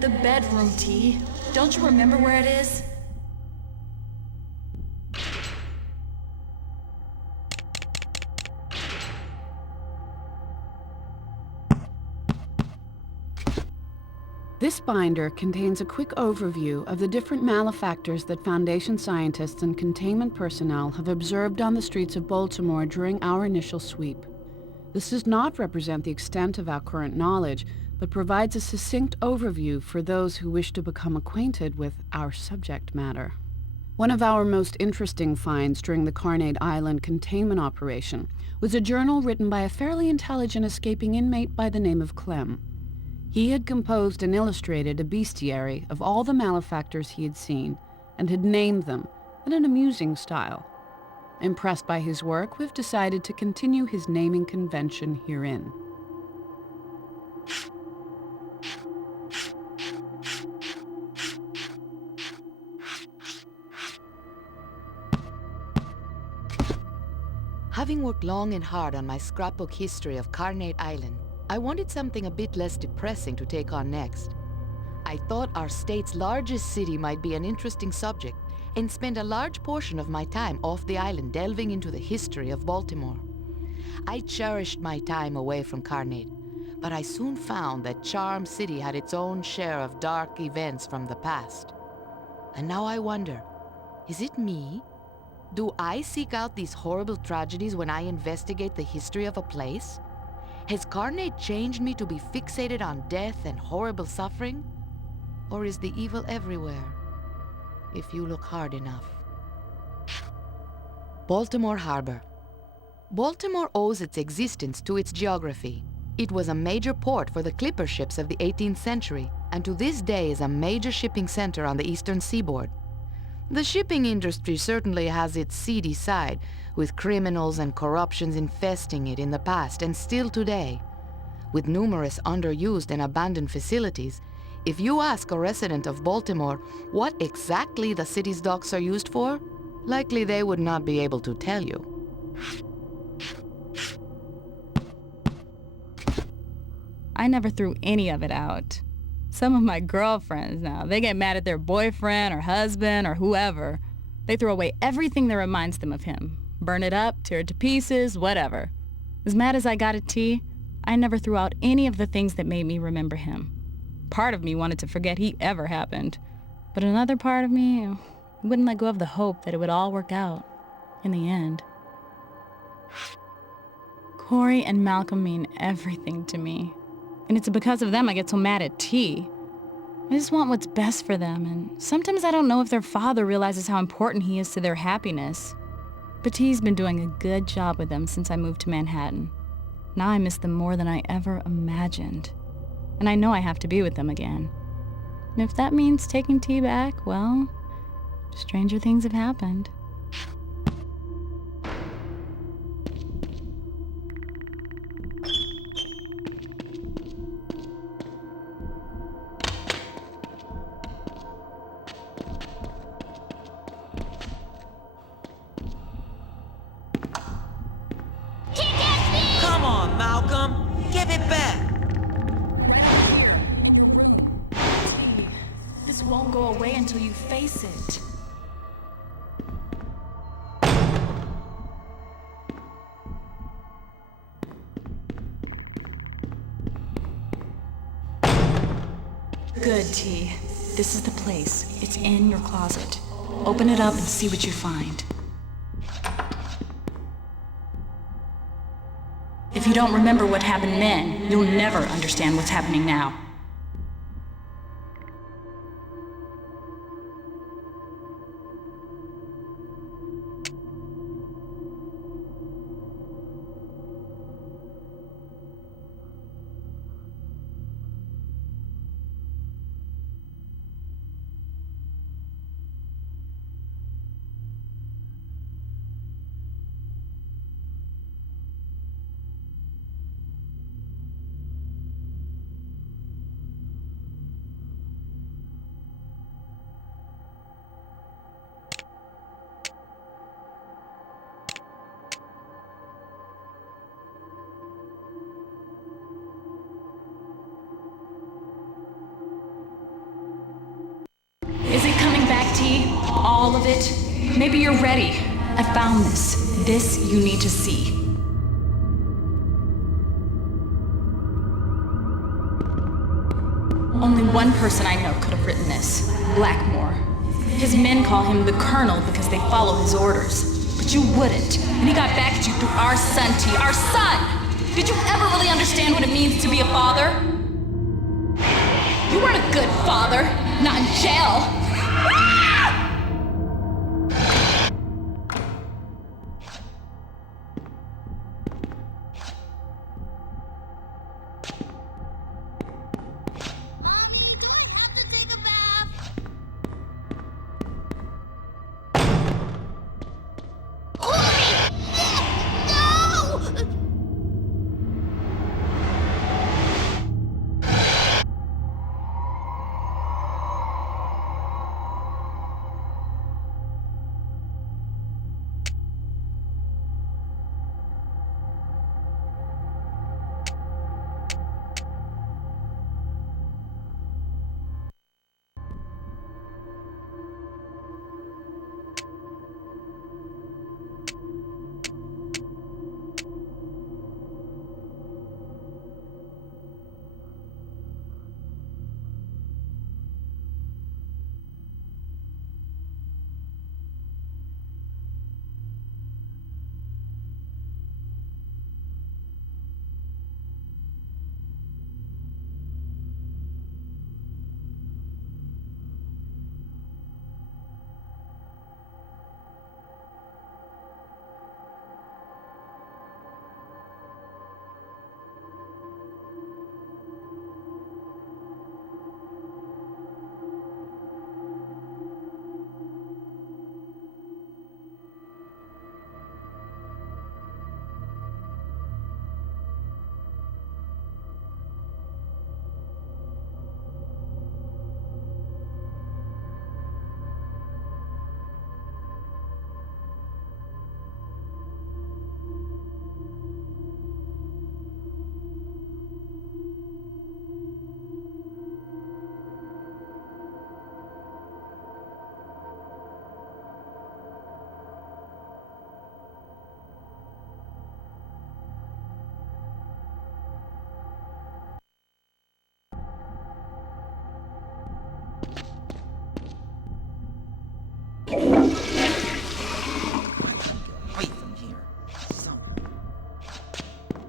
The bedroom, T. Don't you remember where it is? This binder contains a quick overview of the different malefactors that Foundation scientists and containment personnel have observed on the streets of Baltimore during our initial sweep. This does not represent the extent of our current knowledge, but provides a succinct overview for those who wish to become acquainted with our subject matter. One of our most interesting finds during the Carnate Island containment operation was a journal written by a fairly intelligent escaping inmate by the name of Clem. He had composed and illustrated a bestiary of all the malefactors he had seen, and had named them in an amusing style. Impressed by his work, we've decided to continue his naming convention herein. Having worked long and hard on my scrapbook history of Carnate Island, I wanted something a bit less depressing to take on next. I thought our state's largest city might be an interesting subject, and spend a large portion of my time off the island delving into the history of Baltimore. I cherished my time away from Carnate, but I soon found that Charm City had its own share of dark events from the past. And now I wonder, is it me? Do I seek out these horrible tragedies when I investigate the history of a place? Has Carnate changed me to be fixated on death and horrible suffering? Or is the evil everywhere, if you look hard enough? Baltimore Harbor. Baltimore owes its existence to its geography. It was a major port for the clipper ships of the 18th century, and to this day is a major shipping center on the eastern seaboard. The shipping industry certainly has its seedy side, with criminals and corruptions infesting it in the past and still today. With numerous underused and abandoned facilities, if you ask a resident of Baltimore what exactly the city's docks are used for, likely they would not be able to tell you. I never threw any of it out. Some of my girlfriends now, they get mad at their boyfriend or husband or whoever. They throw away everything that reminds them of him. Burn it up, tear it to pieces, whatever. As mad as I got at T, I never threw out any of the things that made me remember him. Part of me wanted to forget he ever happened, but another part of me wouldn't let go of the hope that it would all work out in the end. Corey and Malcolm mean everything to me. And it's because of them I get so mad at T. I just want what's best for them, and sometimes I don't know if their father realizes how important he is to their happiness. But T's been doing a good job with them since I moved to Manhattan. Now I miss them more than I ever imagined. And I know I have to be with them again. And if that means taking T back, well, stranger things have happened. Come on, Malcolm. Give it back. Right here. T. This won't go away until you face it. Good, T. This is the place. It's in your closet. Open it up and see what you find. If you don't remember what happened then, you'll never understand what's happening now. Is it coming back, T? All of it? Maybe you're ready. I found this. This you need to see. Only one person I know could have written this. Blackmore. His men call him the Colonel because they follow his orders. But you wouldn't. And he got back at you through our son, T. Our son! Did you ever really understand what it means to be a father? You weren't a good father. Not in jail.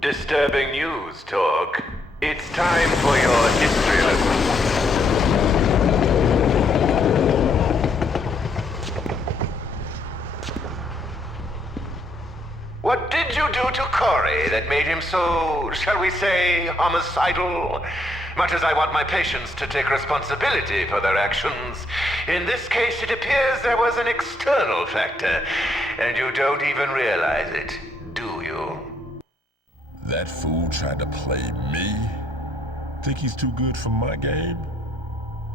Disturbing news, Torg. It's time for your history lesson. What did you do to Corey that made him so, shall we say, homicidal? Much as I want my patients to take responsibility for their actions, in this case it appears there was an external factor, and you don't even realize it, do you? That fool tried to play me? Think he's too good for my game?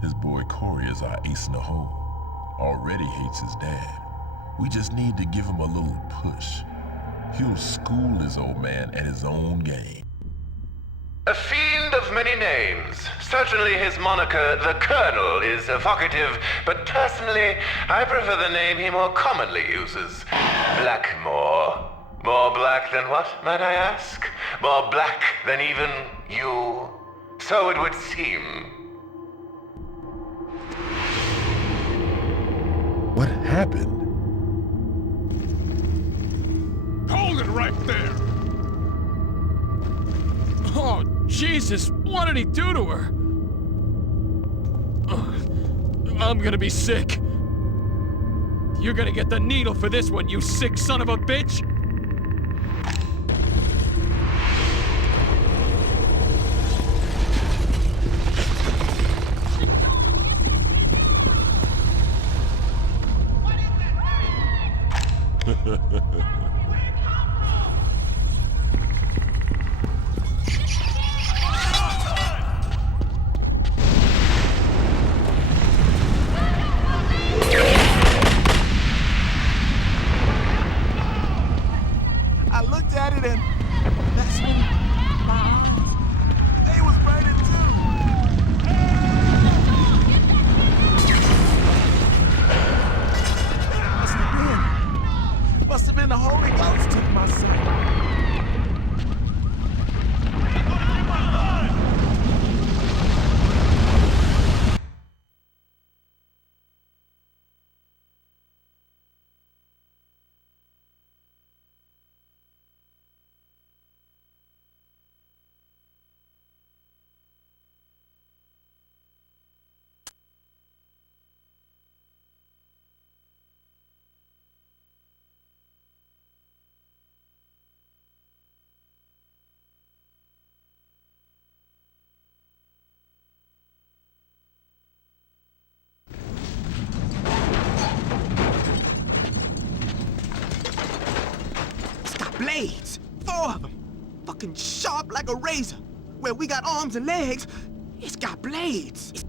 His boy Corey is our ace in the hole. Already hates his dad. We just need to give him a little push. He'll school his old man at his own game. A fiend of many names. Certainly his moniker, the Colonel, is evocative, but personally, I prefer the name he more commonly uses. Blackmore. More black than what, might I ask? More black than even you? So it would seem. What happened? Hold it right there! Oh, Jesus, what did he do to her? I'm gonna be sick. You're gonna get the needle for this one, you sick son of a bitch! fucking sharp like a razor. Where we got arms and legs, it's got blades.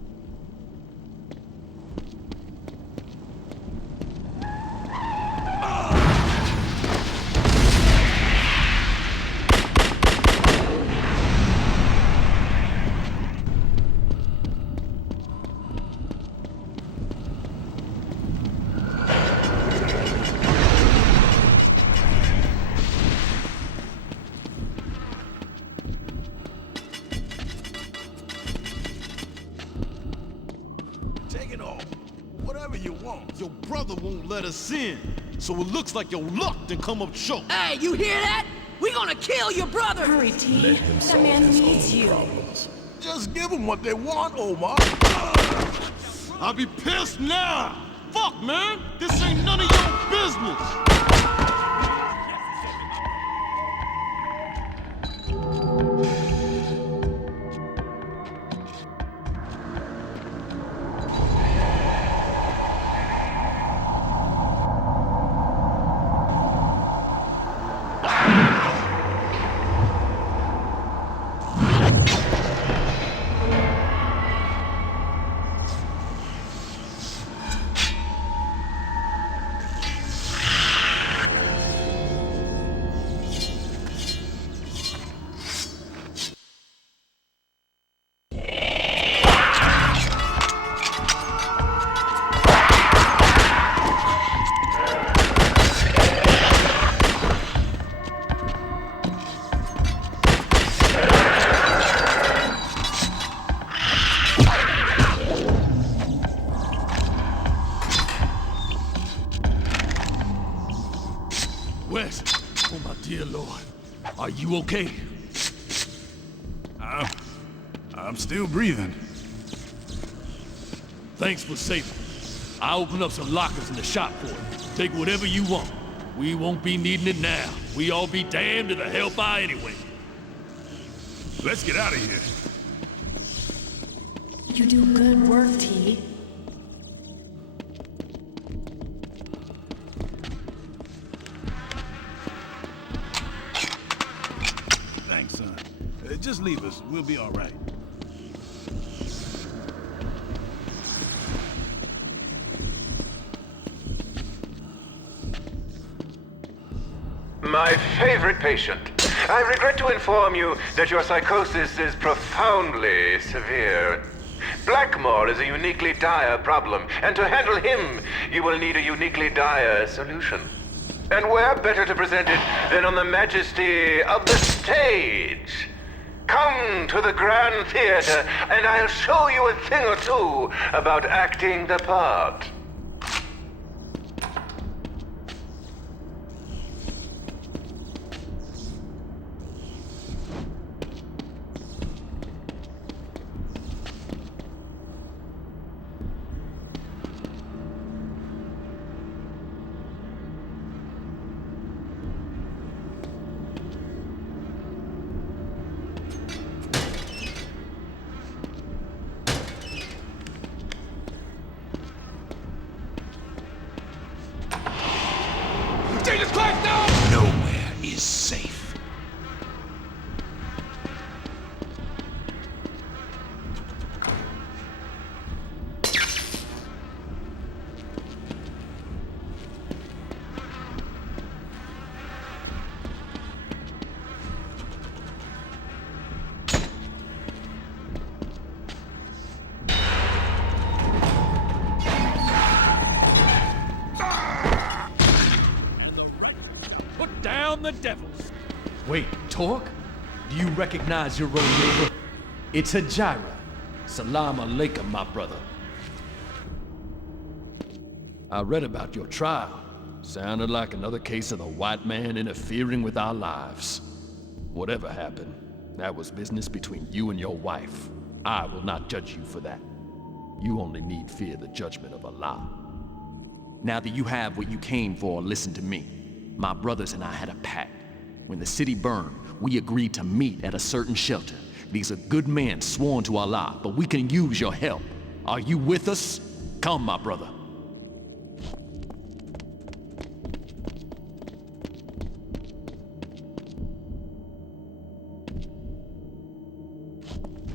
Your brother won't let us in, so it looks like your luck done come up short. Hey, you hear that? We gonna kill your brother! Hurry, T. That man needs you. Just give them what they want, Omar. I'll be pissed now. Fuck, man. This ain't none of your business. Wes, oh my dear Lord, are you okay? I'm still breathing. Thanks for saving. I'll open up some lockers in the shop for you. Take whatever you want. We won't be needing it now. We all be damned to the hellfire anyway. Let's get out of here. You do good work, T. Thanks, son. Just leave us. We'll be all right. My favorite patient. I regret to inform you that your psychosis is profoundly severe. Blackmore is a uniquely dire problem, and to handle him, you will need a uniquely dire solution. And where better to present it than on the majesty of the stage? Come to the Grand Theater, and I'll show you a thing or two about acting the part. Jesus Christ, no! Nowhere is safe. Down the devils. Wait, Torque? Do you recognize your old neighbor? It's Hajira. Salam alaikum, my brother. I read about your trial. Sounded like another case of the white man interfering with our lives. Whatever happened, that was business between you and your wife. I will not judge you for that. You only need fear the judgment of Allah. Now that you have what you came for, listen to me. My brothers and I had a pact. When the city burned, we agreed to meet at a certain shelter. These are good men sworn to Allah, but we can use your help. Are you with us? Come, my brother.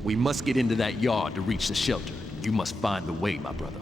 We must get into that yard to reach the shelter. You must find the way, my brother.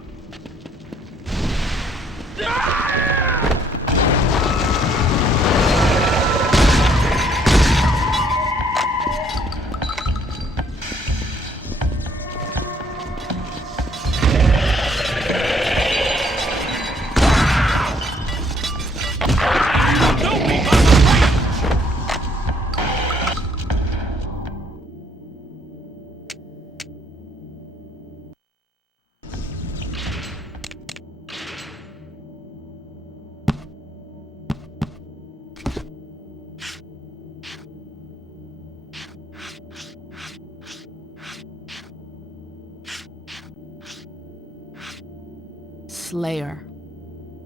Slayer.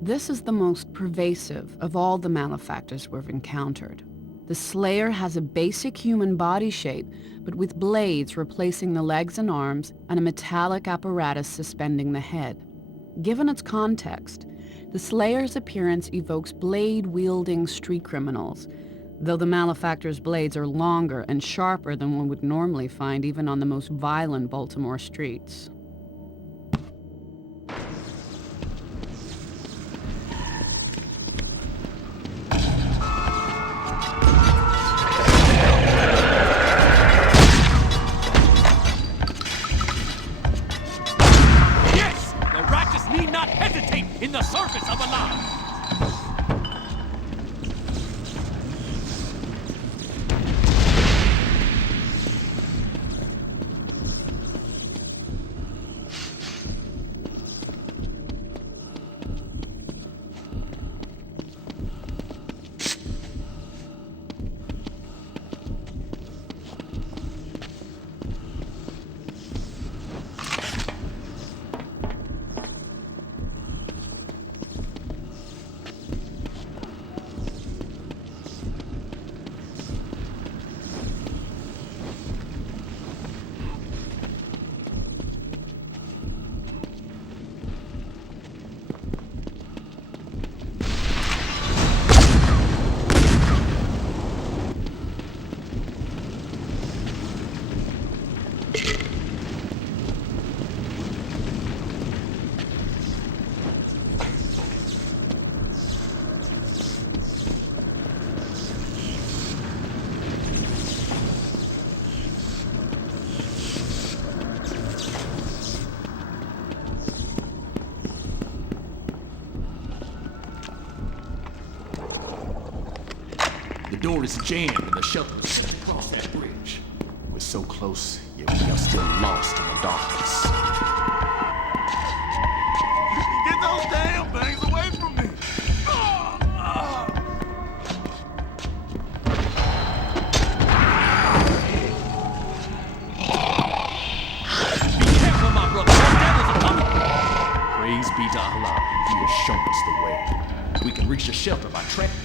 This is the most pervasive of all the malefactors we've encountered. The Slayer has a basic human body shape, but with blades replacing the legs and arms and a metallic apparatus suspending the head. Given its context, the Slayer's appearance evokes blade-wielding street criminals, though the malefactor's blades are longer and sharper than one would normally find even on the most violent Baltimore streets. In the service of Allah! The door is jammed and the shelter is set across that bridge. We're so close, yet we are still lost in the darkness. Get those damn things away from me! Be careful, my brother. Those devils are coming! Praise be to Allah. He has shown us the way. We can reach the shelter by trekking.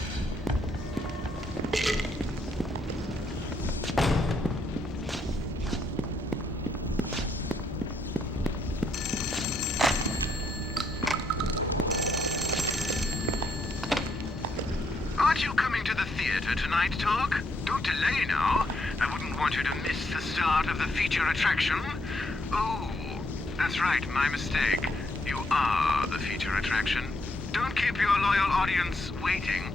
Aren't you coming to the theater tonight, Tog? Don't delay now. I wouldn't want you to miss the start of the feature attraction. Oh, that's right, my mistake. You are the feature attraction. Don't keep your loyal audience waiting.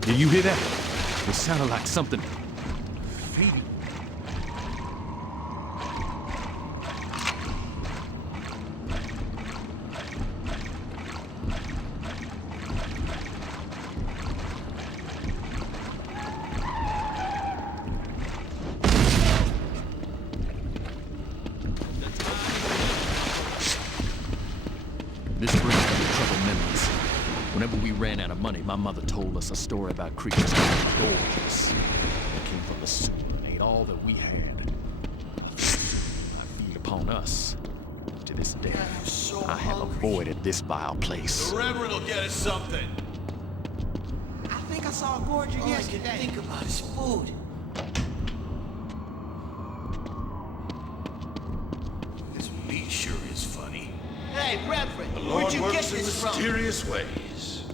Did you hear that? It sounded like something feeding. This brings back troubled memories. Whenever we ran out of money, my mother told us a story about creatures called doors. They came from the sewer and ate all that we had. I feed upon us. To this day, I have avoided this vile place. The Reverend will get us something. I think I saw a gorger yesterday. All I can think about is food. This Hey, Reverend, The where'd Lord you get works in this from? mysterious ways.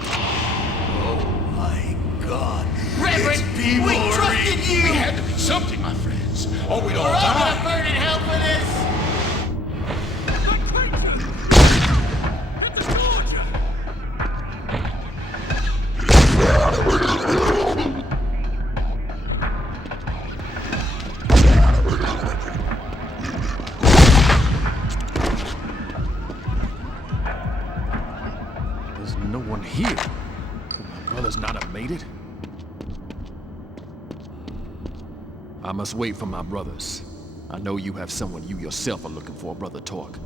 Oh my God. Reverend, we trusted you! We had to be something, my friends, or we'd all We're all die. gonna burn in hell for this! There's no one here. Could my brothers not have made it? I must wait for my brothers. I know you have someone you yourself are looking for, Brother Torque.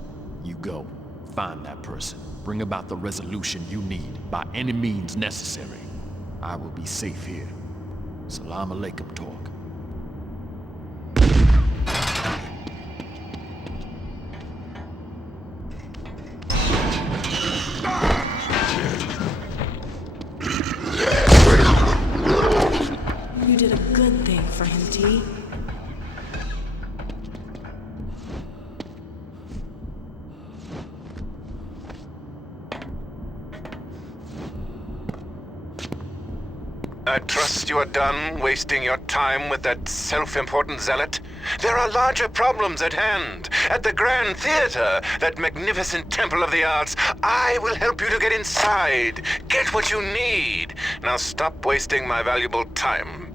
You go, find that person. Bring about the resolution you need, by any means necessary. I will be safe here. Salam alaikum, Torque. You did a good thing for him, T. I trust you are done wasting your time with that self-important zealot. There are larger problems at hand. At the Grand Theater, that magnificent temple of the arts, I will help you to get inside. Get what you need. Now stop wasting my valuable time.